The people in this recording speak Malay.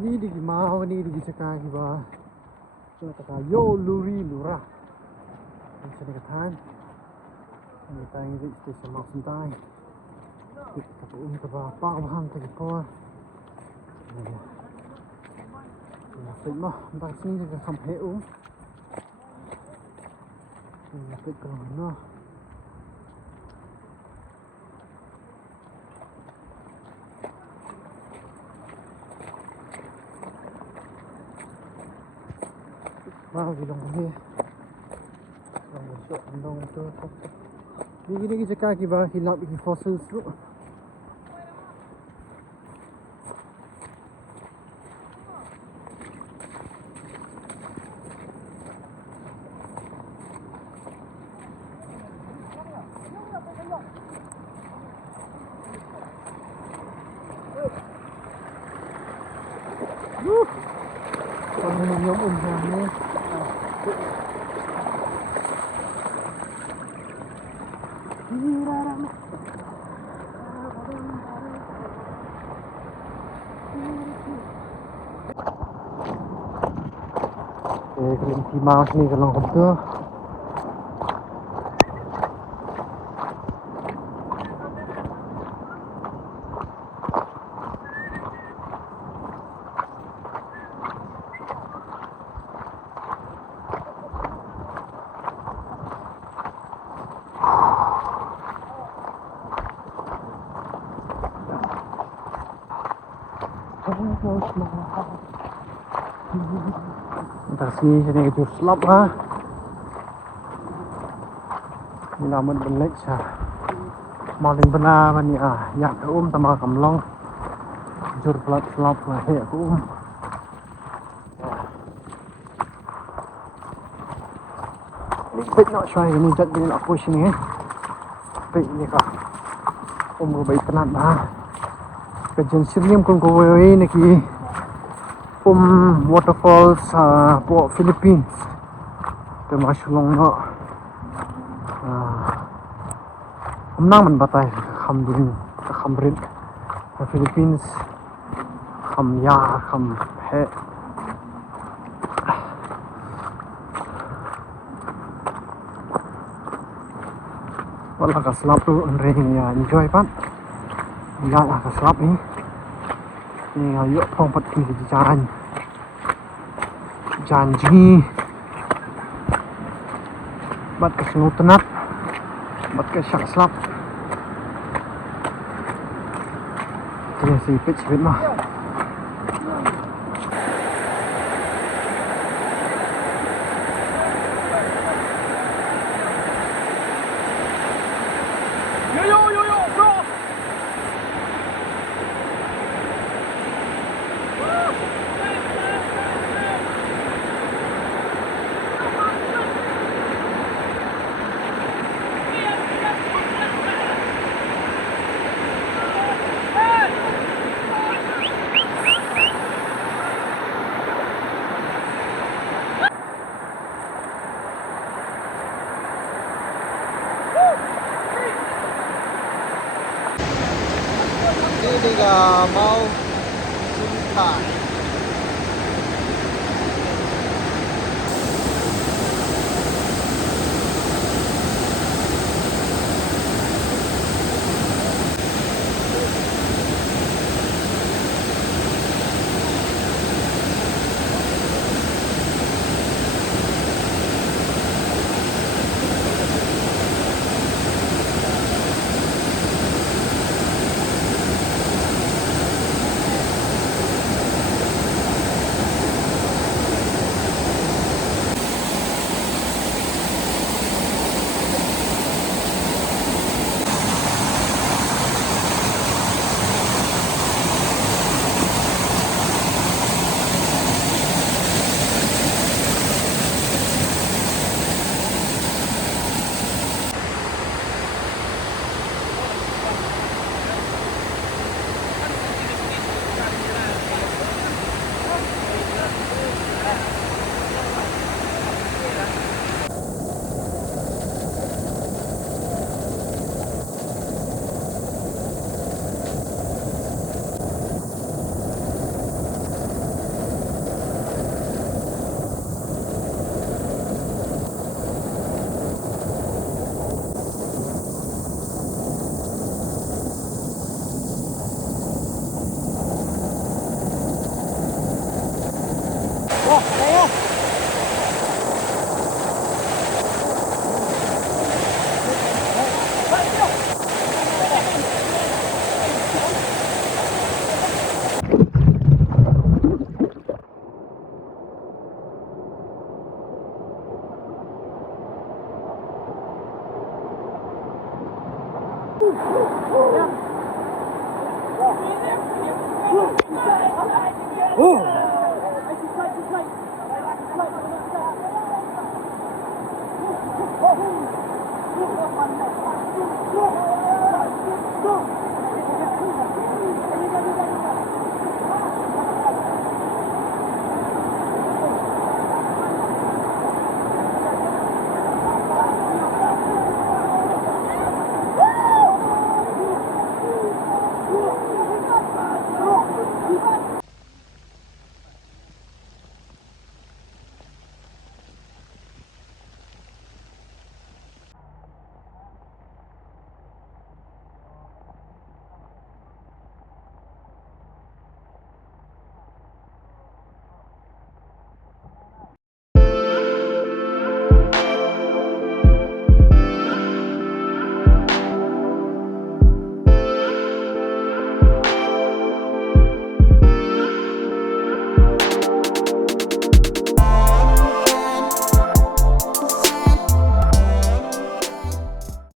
Ni di mau ni di sekarang hiba. So kata yo luri lura. Ini sedang katakan. Ini tayang di stesen Maksim Tai. Kita pun kata apa bahan tadi kau. Nah, mah entah sini juga sampai Ini ke mana? Mau bilang ni. Masuk andong tu. Gini cakap kita hilap di fossils tu. Còn nhóm hàng này kelinci maus ni kalau betul Entah sini saya kejur selap lah. Ni nama benek sah. Maling benar ni yak ke tambah kamlong. Kejur pelat selap lah yak ke Ni bit nak try ni jat dia nak push ni Bit ni kah. Go baik penat dah. Kajian sirliam kon ko ni ki. Waterfalls po Philippines termasuk long no nang man batay khamrin Philippines kham he wala ka slap tu ring ya enjoy pan ya ka slap ni yuk phong pat ki janji bat ke senutenat bat ke syak slap dia si pitch bit mah Ini mau cinta. Oh!